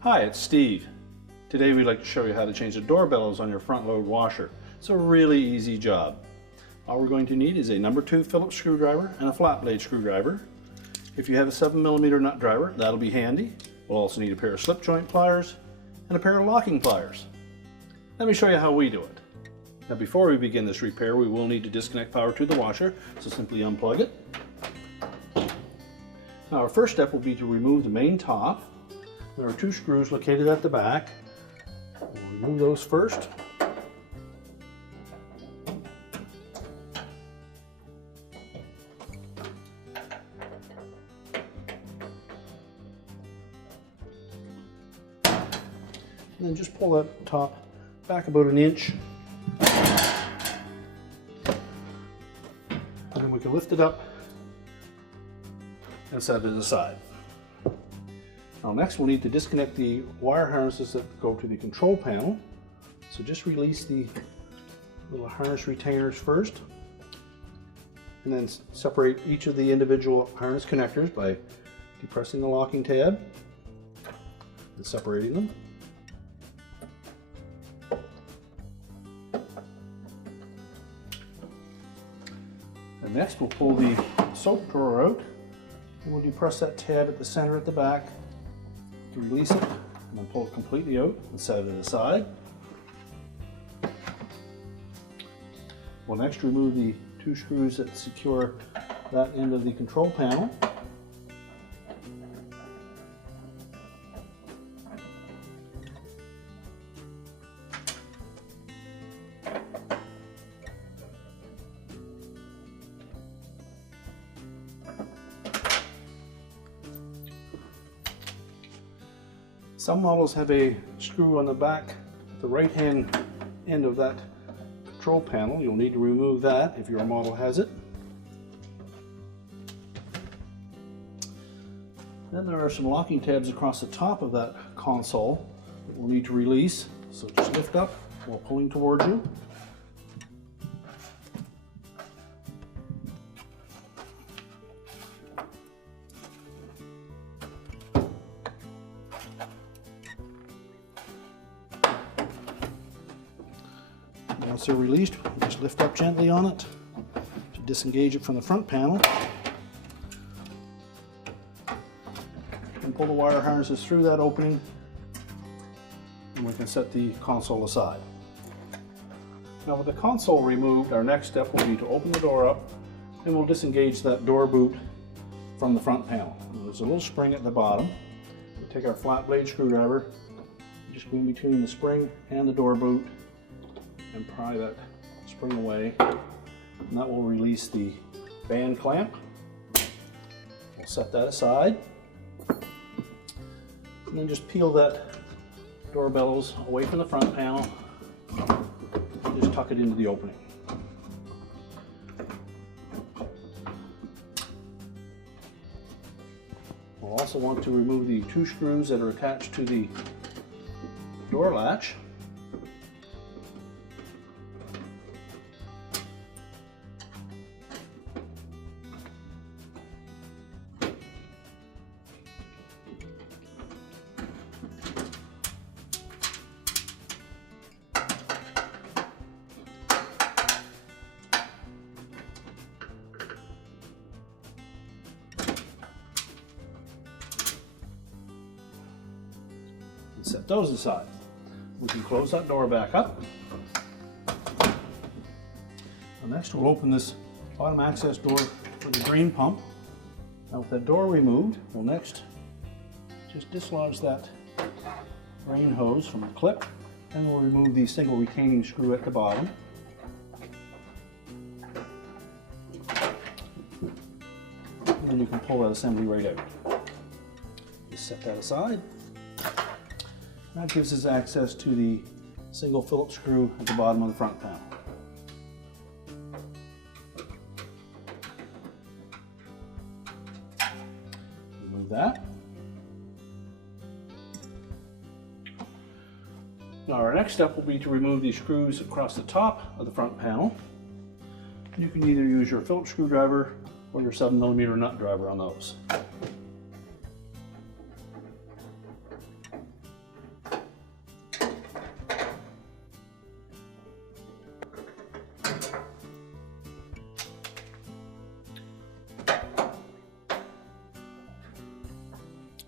Hi, it's Steve. Today we'd like to show you how to change the door bellows on your front load washer. It's a really easy job. All we're going to need is a number 2 Phillips screwdriver and a flat blade screwdriver. If you have a 7mm nut driver, that'll be handy. We'll also need a pair of slip joint pliers and a pair of locking pliers. Let me show you how we do it. Now before we begin this repair, we will need to disconnect power to the washer, so simply unplug it. Now our first step will be to remove the main top. There are 2 screws located at the back. We'll remove those first. And then just pull that top back about an inch. And then we can lift it up and set it aside. Now next we'll need to disconnect the wire harnesses that go to the control panel. So just release the little harness retainers first, and then separate each of the individual harness connectors by depressing the locking tab and separating them. And next we'll pull the soap drawer out, and we'll depress that tab at the center at the back to release it, and then pull it completely out and set it aside. We'll next remove the 2 screws that secure that end of the control panel. Some models have a screw on the back at the right hand end of that control panel. You'll need to remove that if your model has it. Then there are some locking tabs across the top of that console that we'll need to release. So just lift up while pulling towards you. Once they're released, just lift up gently on it to disengage it from the front panel. And pull the wire harnesses through that opening, and we can set the console aside. Now with the console removed, our next step will be to open the door up, and we'll disengage that door boot from the front panel. There's a little spring at the bottom. We'll take our flat blade screwdriver, just go in between the spring and the door boot, and pry that spring away, and that will release the band clamp. We'll set that aside, and then just peel that door bellows away from the front panel, and just tuck it into the opening. We'll also want to remove the 2 screws that are attached to the door latch. Set those aside. We can close that door back up. And next we'll open this bottom access door for the drain pump. Now with that door removed, we'll next just dislodge that drain hose from the clip, and we'll remove the single retaining screw at the bottom. And then you can pull that assembly right out. Just set that aside. That gives us access to the single Phillips screw at the bottom of the front panel. Remove that. Now our next step will be to remove these screws across the top of the front panel. You can either use your Phillips screwdriver or your 7mm nut driver on those.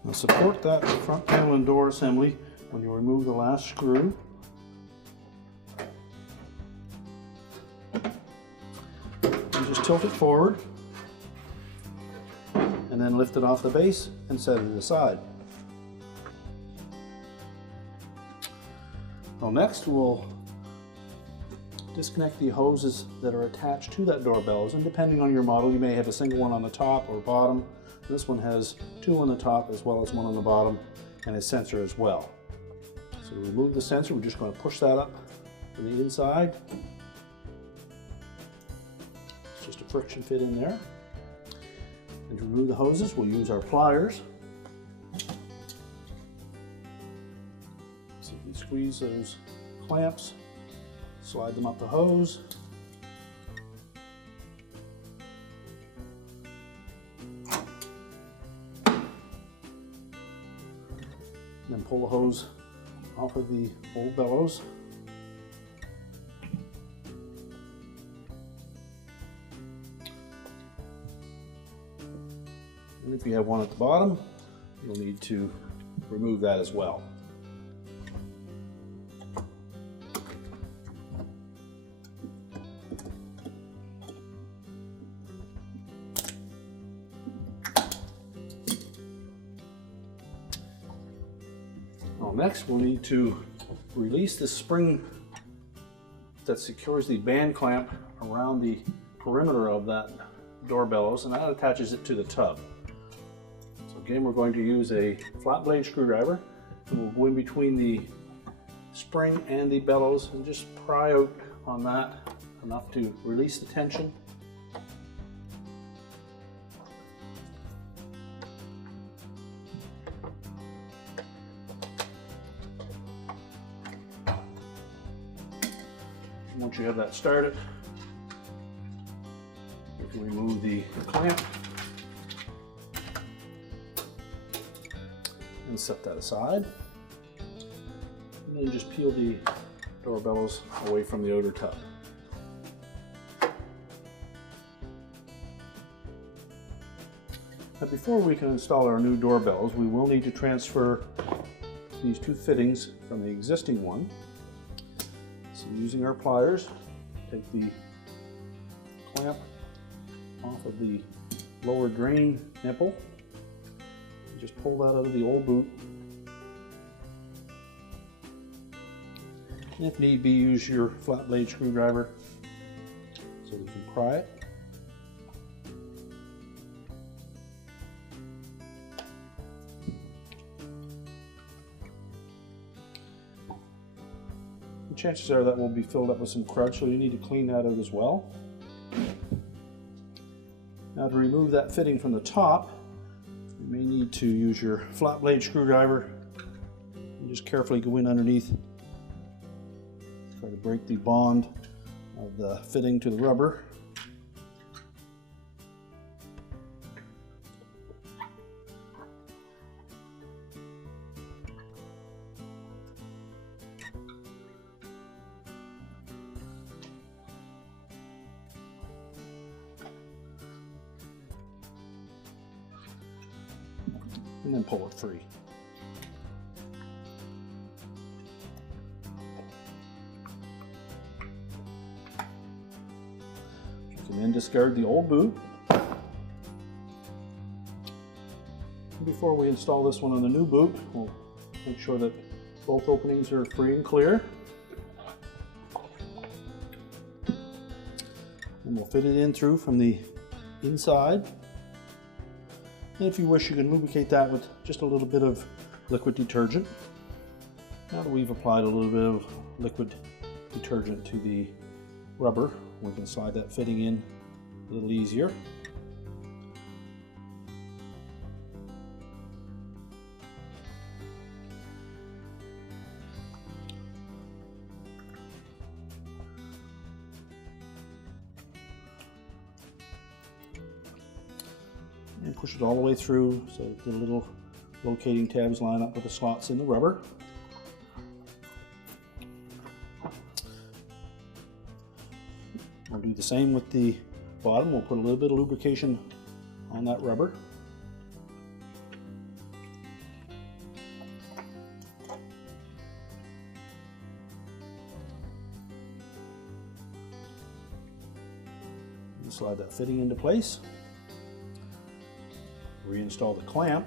Now support that front panel and door assembly when you remove the last screw. You just tilt it forward and then lift it off the base and set it aside. Well, next we'll disconnect the hoses that are attached to that door bellows, and depending on your model you may have a single one on the top or bottom. This one has two on the top as well as one on the bottom and a sensor as well. So to remove the sensor, we're just going to push that up to the inside. It's just a friction fit in there. And to remove the hoses, we'll use our pliers. So we squeeze those clamps, slide them up the hose. Then pull the hose off of the old bellows. And if you have one at the bottom, you'll need to remove that as well. Next, we'll need to release the spring that secures the band clamp around the perimeter of that door bellows, and that attaches it to the tub. So again, we're going to use a flat blade screwdriver, and we'll go in between the spring and the bellows and just pry out on that enough to release the tension. Once you have that started, you can remove the clamp and set that aside. And then just peel the door bellows away from the outer tub. Now before we can install our new door bellows, we will need to transfer these two fittings from the existing one. So using our pliers, take the clamp off of the lower drain nipple and just pull that out of the old boot. And if need be, use your flat blade screwdriver so you can pry it. Chances are that will be filled up with some crud, so you need to clean that out as well. Now to remove that fitting from the top, you may need to use your flat blade screwdriver and just carefully go in underneath. Try to break the bond of the fitting to the rubber. And then pull it free. You can then discard the old boot. Before we install this one on the new boot, we'll make sure that both openings are free and clear. And we'll fit it in through from the inside. And if you wish, you can lubricate that with just a little bit of liquid detergent. Now that we've applied a little bit of liquid detergent to the rubber, we can slide that fitting in a little easier. and push it all the way through so the little locating tabs line up with the slots in the rubber. We'll do the same with the bottom. We'll put a little bit of lubrication on that rubber. Slide that fitting into place. Reinstall the clamp.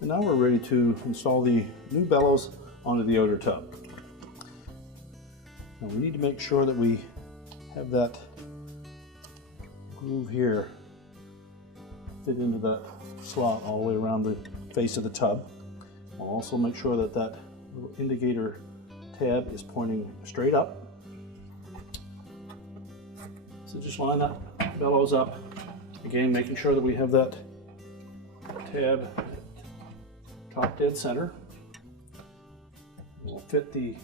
And now we're ready to install the new bellows onto the outer tub. Now we need to make sure that we have that groove here fit into that slot all the way around the face of the tub. We'll also make sure that that little indicator tab is pointing straight up. So just line that bellows up. Again, making sure that we have that tab top dead center. We'll fit the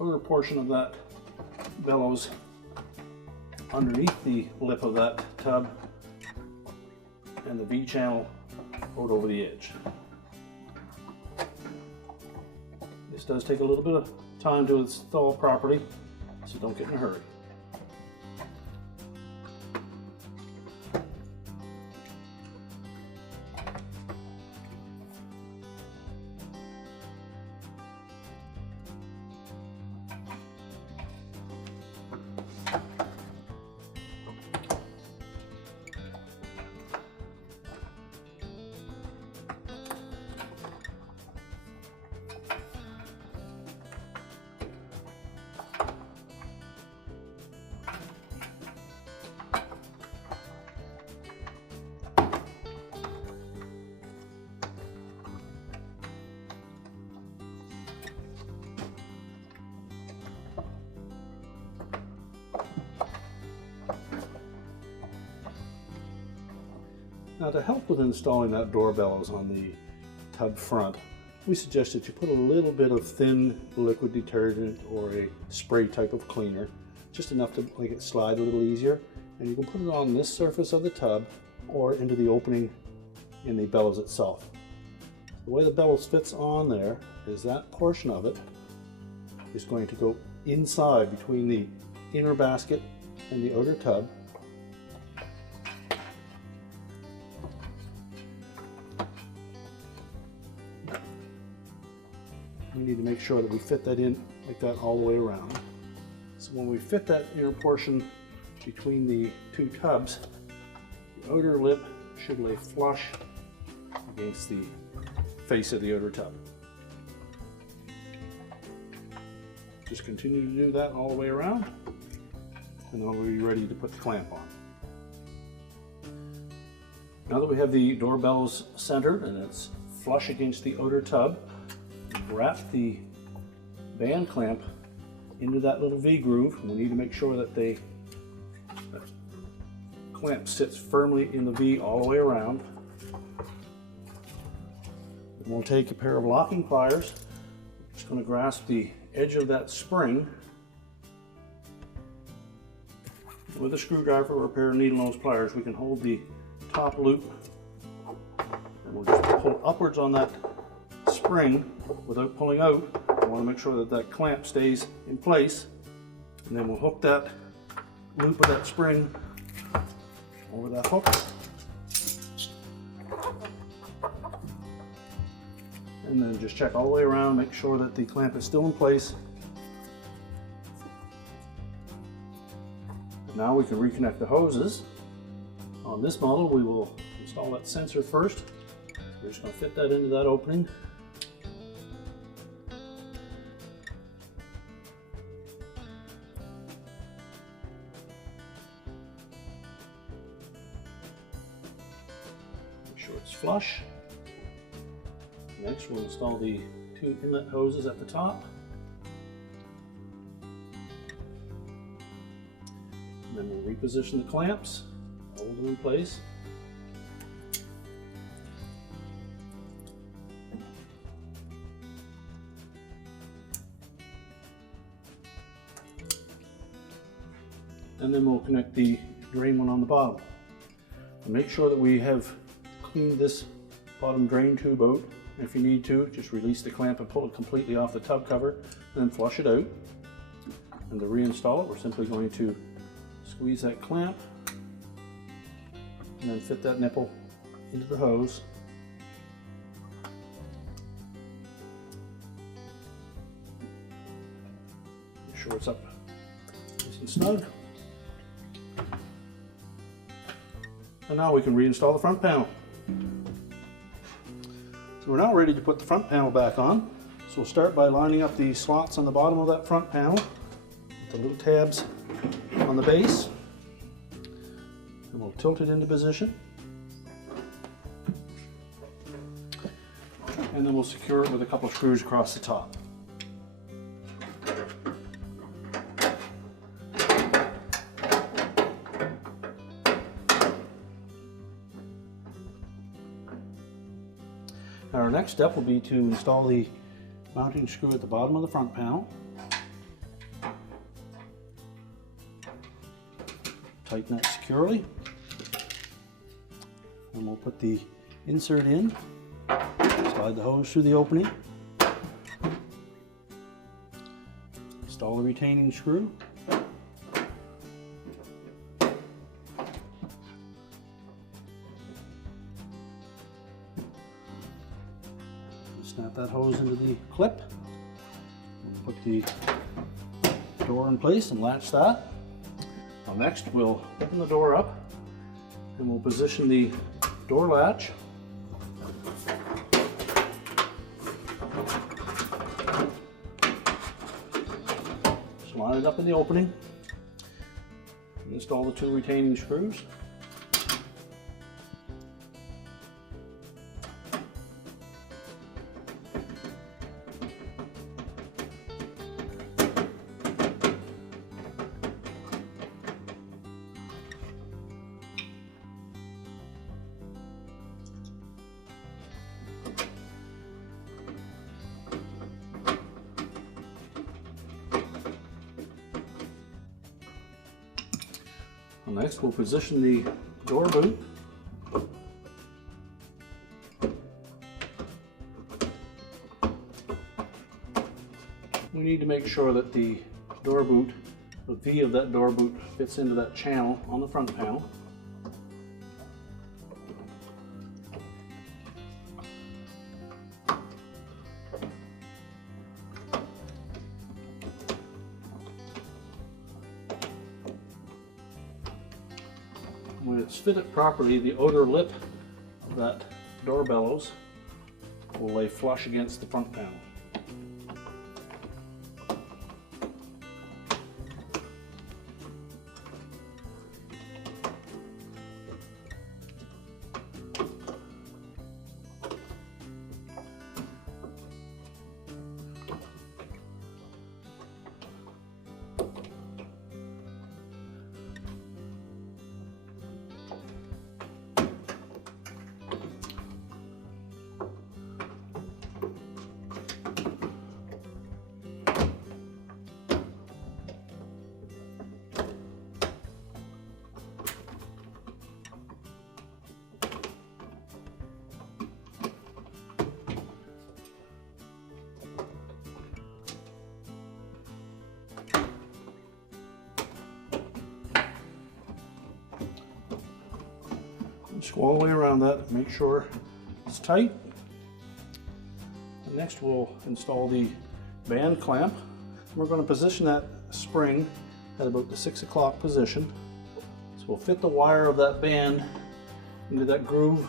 outer portion of that bellows underneath the lip of that tub and the V channel out over the edge. This does take a little bit of time to install properly, so don't get in a hurry. Now, to help with installing that door bellows on the tub front, we suggest that you put a little bit of thin liquid detergent or a spray type of cleaner, just enough to make it slide a little easier, and you can put it on this surface of the tub or into the opening in the bellows itself. The way the bellows fits on there is that portion of it is going to go inside between the inner basket and the outer tub. We need to make sure that we fit that in like that all the way around. So when we fit that inner portion between the two tubs, the outer lip should lay flush against the face of the outer tub. Just continue to do that all the way around, and then we'll be ready to put the clamp on. Now that we have the door bellows centered and it's flush against the outer tub, wrap the band clamp into that little V groove. We need to make sure that the clamp sits firmly in the V all the way around. And we'll take a pair of locking pliers. We're just going to grasp the edge of that spring with a screwdriver or a pair of needle nose pliers. We can hold the top loop and we'll just pull upwards on that spring without pulling out. I want to make sure that that clamp stays in place, and then we'll hook that loop of that spring over that hook, and then just check all the way around, make sure that the clamp is still in place. Now we can reconnect the hoses. On this model we will install that sensor first. We're just going to fit that into that opening. Sure it's flush. Next we'll install the two inlet hoses at the top. And then we'll reposition the clamps, hold them in place. and then we'll connect the drain one on the bottom. And make sure that we have cleaned this bottom drain tube out. If you need to, just release the clamp and pull it completely off the tub cover, and then flush it out. And to reinstall it, we're simply going to squeeze that clamp and then fit that nipple into the hose. Make sure it's up nice and snug. And now we can reinstall the front panel. So we're now ready to put the front panel back on. So we'll start by lining up the slots on the bottom of that front panel with the little tabs on the base. And we'll tilt it into position. And then we'll secure it with a couple of screws across the top. Now our next step will be to install the mounting screw at the bottom of the front panel. Tighten that securely. And we'll put the insert in, slide the hose through the opening, install the retaining screw, snap that hose into the clip, put the door in place and latch that. Now next we'll open the door up and we'll position the door latch. Just line it up in the opening. Install the two retaining screws. Next, we'll position the door boot. We need to make sure that the door boot, the V of that door boot, fits into that channel on the front panel. When it's fitted properly, the outer lip of that door bellows will lay flush against the front panel. Just go all the way around that, make sure it's tight. And next we'll install the band clamp. We're going to position that spring at about the 6 o'clock position. So we'll fit the wire of that band into that groove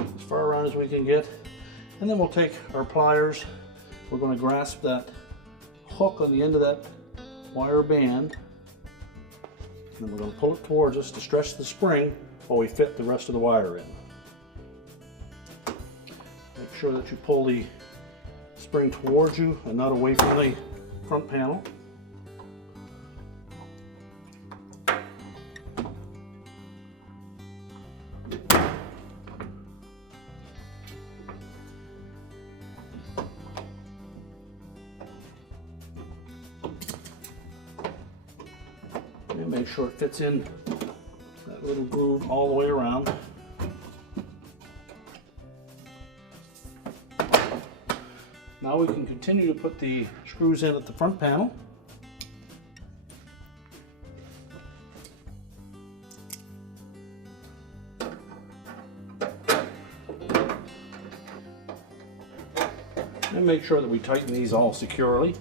as far around as we can get. And then we'll take our pliers. We're going to grasp that hook on the end of that wire band. And then we're going to pull it towards us to stretch the spring while we fit the rest of the wire in. Make sure that you pull the spring towards you and not away from the front panel. make sure it fits in that little groove all the way around. Now we can continue to put the screws in at the front panel. And make sure that we tighten these all securely.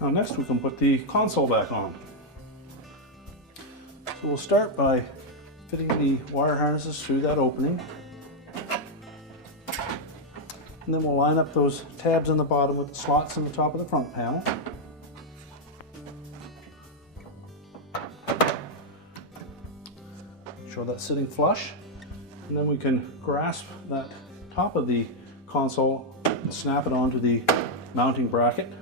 Now next we can put the console back on. So we'll start by fitting the wire harnesses through that opening. And then we'll line up those tabs on the bottom with the slots in the top of the front panel. Sure that's sitting flush. And then we can grasp that top of the console and snap it onto the mounting bracket.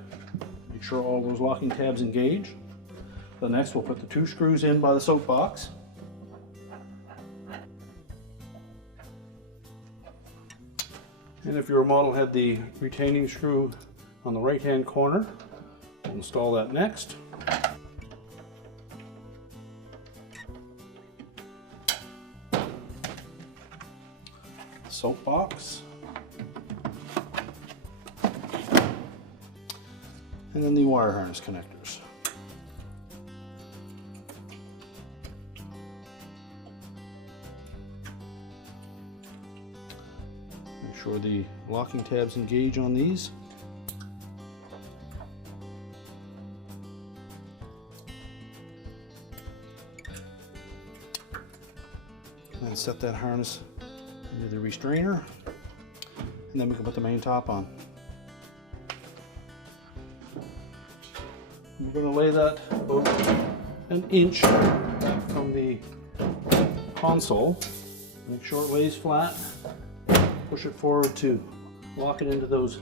Make sure all those locking tabs engage. Then next we'll put the 2 screws in by the soapbox. And if your model had the retaining screw on the right hand corner, we'll install that next. Soapbox. And then the wire harness connectors. Make sure the locking tabs engage on these. And then set that harness into the restrainer, and then we can put the main top on. We're going to lay that about an inch from the console. Make sure it lays flat. Push it forward to lock it into those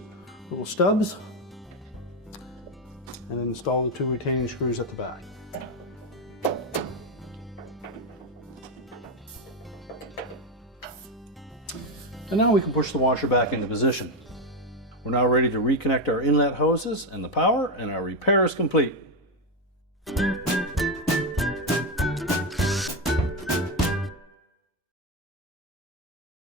little stubs, and then install the 2 retaining screws at the back. And now we can push the washer back into position. We're now ready to reconnect our inlet hoses and the power, and our repair is complete.